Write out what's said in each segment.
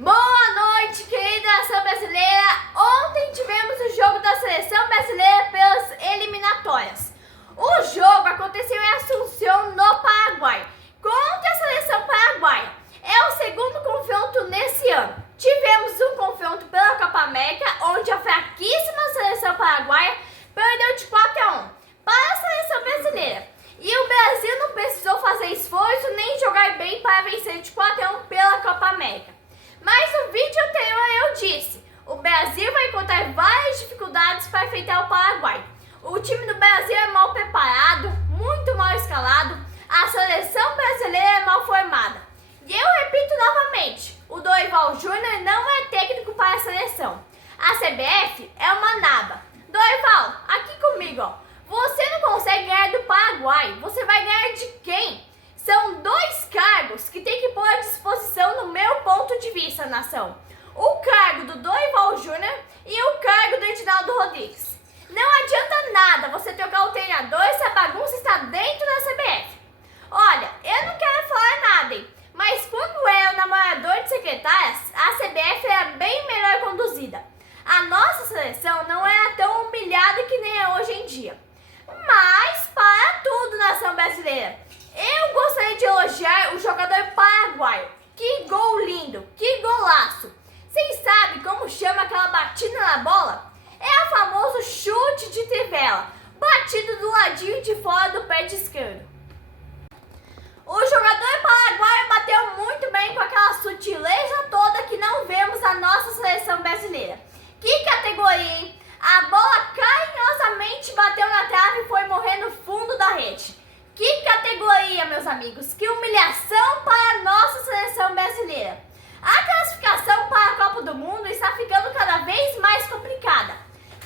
Boa noite, querida nação brasileira. Ontem tivemos o jogo da seleção brasileira pelas eliminatórias. O jogo aconteceu em Assunção, no Paraguai, contra a seleção paraguaia. É o segundo confronto nesse ano. Tivemos um confronto pela Copa América, onde a fraquíssima seleção paraguaia perdeu de 4-1 para a seleção brasileira. E o Brasil não precisou fazer esforço nem jogar bem para vencer de 4-1 pela Copa América. Mas no vídeo anterior eu disse, o Brasil vai encontrar várias dificuldades para enfrentar o Paraguai. O time do Brasil é mal preparado, muito mal escalado, a seleção brasileira é mal formada. E eu repito novamente, o Dorival Júnior não é técnico para a seleção. A CBF é uma naba. Dorival, aqui comigo, ó. Você não consegue ganhar do Paraguai, você vai ganhar de quem? São dois cargos que tem que pôr à disposição no meu ponto de vista, nação. O cargo do Dorival Júnior e o cargo do Edinaldo Rodrigues. Não adianta nada você trocar o treinador se a bagunça está dentro da CBF. Olha, eu não quero falar nada, hein? Mas quando eu era namorador de secretárias, a CBF era bem melhor conduzida. A nossa seleção não era tão humilhada que nem é hoje em dia. Mas para tudo, nação brasileira. Eu gostaria de elogiar o jogador paraguaio. Que gol lindo, que golaço. Vocês sabem como chama aquela batida na bola? É o famoso chute de trivela, batido do ladinho de fora do pé esquerdo. O jogador paraguaio bateu muito bem com aquela sutileza toda que não vemos na nossa seleção brasileira. Que categoria, hein? A bola carinhosamente bateu na trave e foi morrer no fundo da rede. Que categoria, meus amigos! Que humilhação para a nossa seleção brasileira! A classificação para a Copa do Mundo está ficando cada vez mais complicada.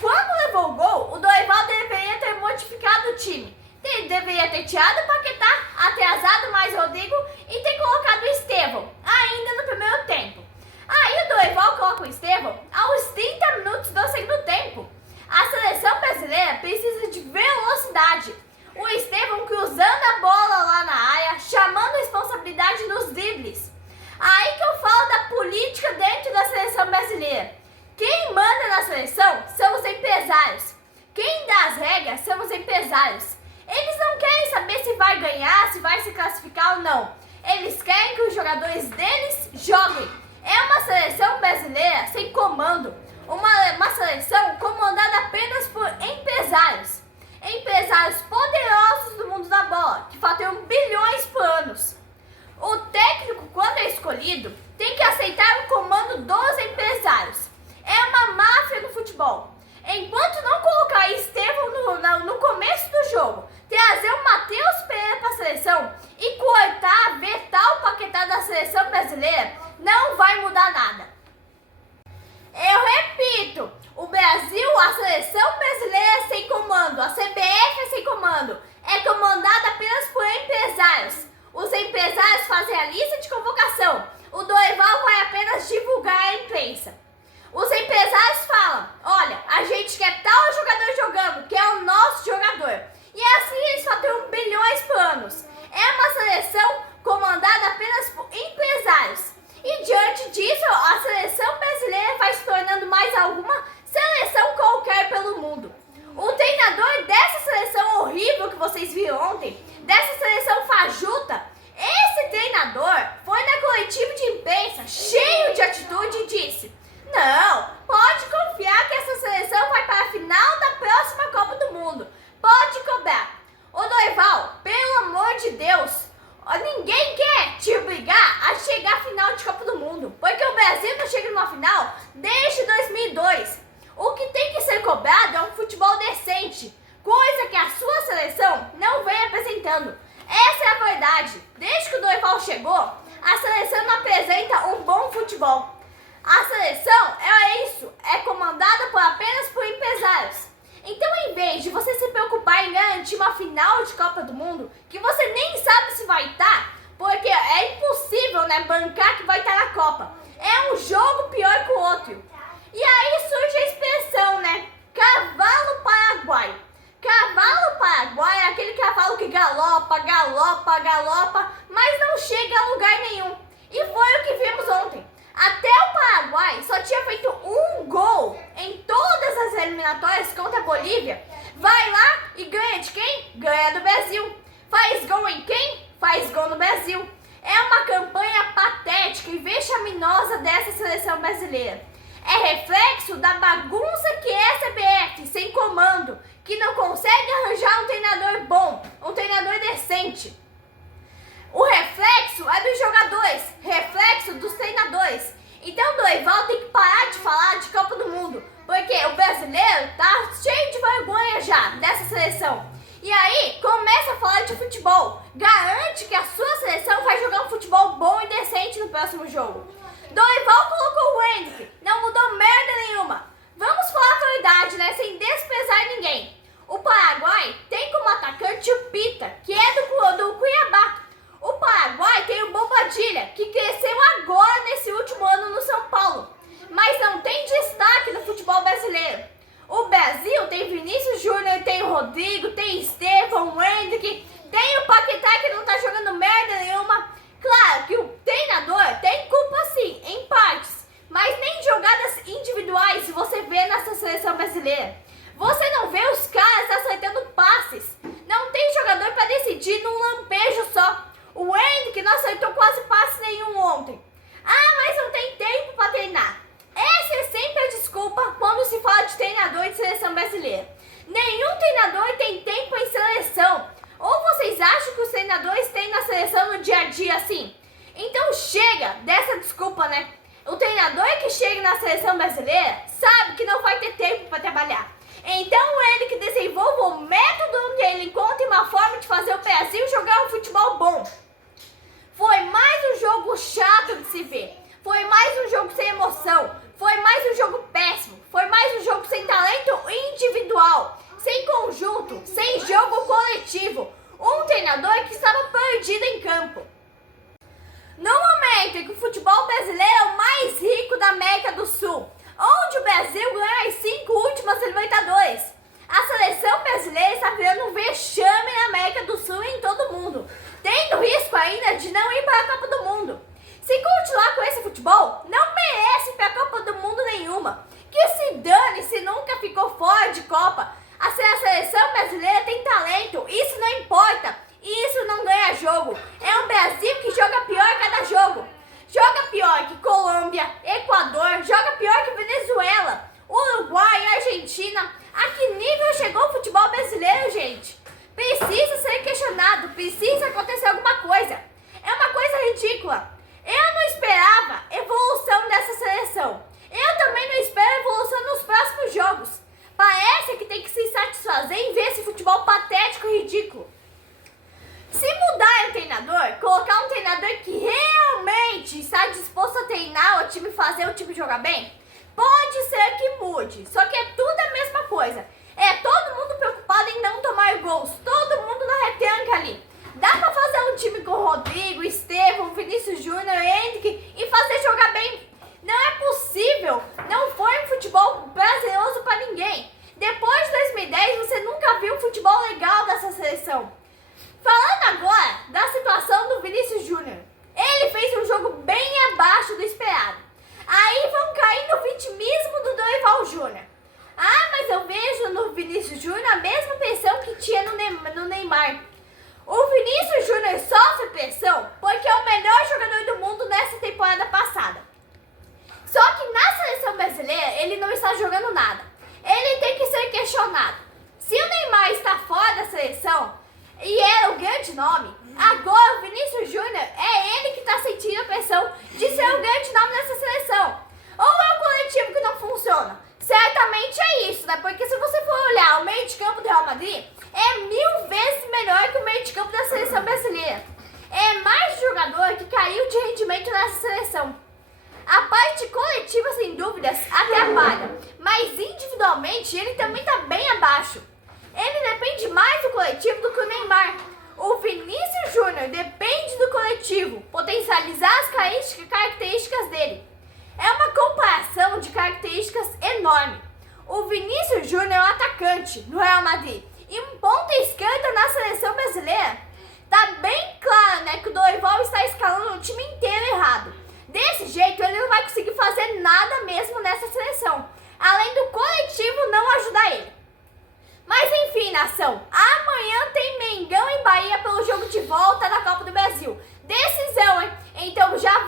Quando levou o gol, o Dorival deveria ter modificado o time. Ele deveria ter tirado o Paquetá, atrasado mais Rodrigo e ter colocado o Estevão, ainda no primeiro tempo. Aí o Dorival coloca o Estevão aos 30 minutos do segundo tempo. A seleção brasileira precisa de velocidade. O Estevão cruzando a bola lá na área, chamando responsabilidade nos dribles. Aí que eu falo da política dentro da seleção brasileira. Quem manda na seleção são os empresários. Quem dá as regras são os empresários. Eles não querem saber se vai ganhar, se vai se classificar ou não. Eles querem que os jogadores deles joguem. É uma seleção brasileira sem comando. Uma seleção comandada apenas por empresários. Empresários poderosos do mundo da bola, que faturam bilhões por ano. O técnico, quando é escolhido, tem que aceitar o comando dos empresários. É uma máfia no futebol. Enquanto não colocar Estevão no começo do jogo, trazer o Matheus Pereira para a seleção e cortar, vetar o Paquetá da seleção brasileira, não vai mudar nada. Eu repito, o Brasil, a seleção brasileira é sem comando, a CBF é sem comando, é comandada apenas por empresários. Os empresários fazem a lista de convocação, o Dorival vai apenas divulgar a imprensa. Os empresários falam, olha, a gente quer tal jogador jogando, que é o nosso jogador. E assim eles faturam bilhões por ano. É uma seleção comandada apenas por empresários. E diante disso, a seleção brasileira vai se tornando mais alguma seleção qualquer pelo mundo. O treinador dessa seleção horrível que vocês viram ontem, dessa seleção fajuta, esse treinador foi na coletiva de imprensa, cheio de atitude e disse: não, pode confiar que essa seleção vai para a final da próxima Copa do Mundo. Pode cobrar. Ô Dorival, pelo amor de Deus, ninguém quer te obrigar a chegar à final de Copa do Mundo, porque o Brasil não chega numa final desde 2002. O que tem que ser cobrado é um futebol decente, coisa que a sua seleção não vem apresentando. Essa é a verdade. Desde que o Dorival chegou, a seleção não apresenta um bom futebol. A seleção é isso, é comandada apenas por empresários. Então, em vez de você se preocupar em garantir uma final de Copa do Mundo, que você nem sabe se vai estar, porque é impossível, né, bancar que vai estar na Copa. É um jogo pior que o outro. E aí surge a expressão, né, cavalo paraguaio. Cavalo paraguaio é aquele cavalo que galopa, galopa, galopa, mas não chega a lugar nenhum. E foi o que vimos ontem. Até o Paraguai só tinha feito um gol em todas as eliminatórias contra a Bolívia, vai lá e ganha de quem? Ganha do Brasil. Faz gol em quem? Faz gol no Brasil. É uma campanha patética e vexaminosa dessa seleção brasileira. É reflexo da bagunça que é a CBF, sem comando, que não consegue arranjar um treinador bom, um treinador decente. O reflexo é dos jogadores, reflexo dos treinadores. Então o Dorival tem que parar de falar de Copa do Mundo, porque o brasileiro tá cheio de vergonha já dessa seleção. E aí começa a falar de futebol, garante que a sua seleção vai jogar um futebol bom e decente no próximo jogo. Dorival colocou o Hendrick, não mudou merda nenhuma. Vamos falar a verdade, né, sem desprezar ninguém. O Paraguai tem como atacante o Pita, que é do Cuiabá. O Paraguai tem o Bobadilla, que cresceu agora nesse último ano no São Paulo, mas não tem destaque no futebol brasileiro. O Brasil tem Vinícius Júnior, tem o Rodrigo, tem Estevão, o Hendrick, tem o Paquetá que não tá jogando merda nenhuma. Claro que o treinador tem culpa sim, em partes, mas nem jogadas individuais você vê nessa seleção brasileira. Você não vê os caras acertando passes, não tem jogador para decidir num lampejo só. O Hendrick não acertou quase passe nenhum ontem. Ah, mas não tem tempo para treinar. Essa é sempre a desculpa quando se fala de treinador de seleção brasileira. Nenhum treinador tem tempo em seleção. Ou vocês acham que os treinadores têm na seleção no dia a dia assim? Então chega dessa desculpa, né? O treinador que chega na seleção brasileira sabe que não vai ter tempo para trabalhar. Então ele que desenvolva o método onde ele encontre uma forma de fazer o Brasil jogar um futebol bom. Foi mais um jogo chato de se ver. Foi mais um jogo sem emoção. Foi mais um jogo péssimo. Foi mais um jogo sem talento individual, sem conjunto, sem jogo coletivo. Um treinador que estava perdido em campo. No momento em que o futebol brasileiro é o mais rico da América do Sul, onde o Brasil ganha as 5 últimas Libertadores, a seleção brasileira está virando um vexame na América do Sul e em todo o mundo, tendo risco ainda de não ir para a Copa do Mundo. Se continuar com esse futebol, não merece ir para a Copa do Mundo nenhuma. Que se dane se nunca ficou fora de Copa. A seleção brasileira tem talento, isso não importa, e isso não ganha jogo. É um Brasil que joga pior a cada jogo. Joga pior que Colômbia, Equador, joga pior que Venezuela, Uruguai, Argentina. A que nível chegou o futebol brasileiro, gente? Precisa ser questionado, precisa acontecer alguma coisa. É uma coisa ridícula. Eu não esperava evolução dessa seleção. Eu também não espero evolução nos próximos jogos. Parece que tem que se satisfazer em ver esse futebol patético e ridículo. Se mudar o treinador, colocar um treinador que realmente está disposto a treinar o time, fazer o time jogar bem, pode ser que mude. Só que é tudo a mesma coisa. É todo mundo preocupado em não tomar gols. Todo mundo na retranca ali. Dá pra fazer um time com o Rodrigo, Estevão, Vinícius Júnior, Hendrick e fazer jogar bem. Não é possível. Não foi um futebol prazeroso pra ninguém. Depois de 2010, você nunca viu um futebol legal dessa seleção. Falando agora da situação do Vinícius Júnior. Ele fez um jogo bem abaixo do esperado. Aí vão cair no vitimismo do Dorival Júnior. Ah, mas eu vejo no Vinícius Júnior a mesma pressão que tinha no Neymar. O Vinícius Júnior sofre pressão porque é o melhor jogador do mundo nessa temporada passada. Só que na seleção brasileira ele não está jogando nada. Ele tem que ser questionado. Se o Neymar está fora da seleção e era o grande nome, agora o Vinícius Júnior é ele que está sentindo a pressão de ser o grande nome nessa seleção. Ou é o coletivo que não funciona? Certamente é isso, né? Porque se você for olhar o meio de campo do Real Madrid, é 1000 vezes melhor que o meio de campo da seleção brasileira. É mais jogador que caiu de rendimento nessa seleção. A parte coletiva, sem dúvidas, atrapalha, mas individualmente ele também está bem abaixo. Ele depende mais do coletivo do que o Neymar. O Vinícius Júnior depende do coletivo, potencializar as características dele. É uma comparação de características enorme. O Vinícius Júnior é um atacante no Real Madrid e um ponta esquerda na seleção brasileira. Tá bem claro, né, que o Dorival está escalando o time inteiro errado. Desse jeito ele não vai conseguir fazer nada mesmo. Então já